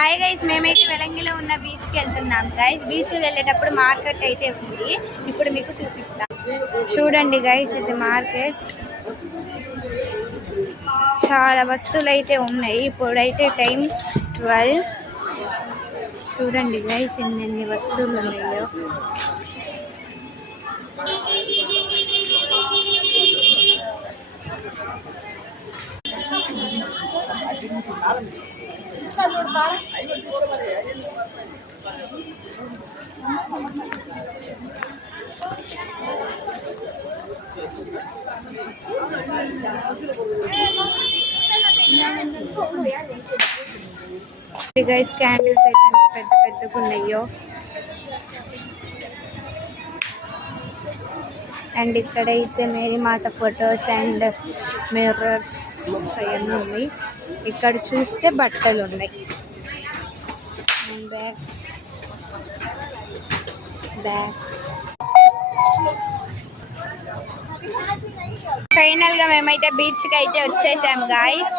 Hi guys, మేమైతే వెలంగిలో ఉన్న బీచ్కి వెళ్తున్నాం గైస్. బీచ్కి వెళ్ళేటప్పుడు మార్కెట్ అయితే ఉంది, ఇప్పుడు మీకు చూపిస్తాం. చూడండి గైస్, ఇది మార్కెట్. చాలా వస్తువులు అయితే ఉన్నాయి. ఇప్పుడైతే టైం 12. చూడండి గైస్, ఎన్ని వస్తువులు ఉన్నాయో. గైస్, క్యాండిల్స్ అయితే పెద్ద పెద్దగా ఉన్నాయో. అండ్ ఇక్కడైతే మేరీ మాత ఫొటోస్ అండ్ మిర్రర్స్ అవన్నీ ఉన్నాయి. ఇక్కడ చూస్తే బట్టలు ఉన్నాయి. బ్యాగ్స్ ఫైనల్ గా మేమైతే బీచ్ కి అయితే వచ్చేసాం గాయ్స్.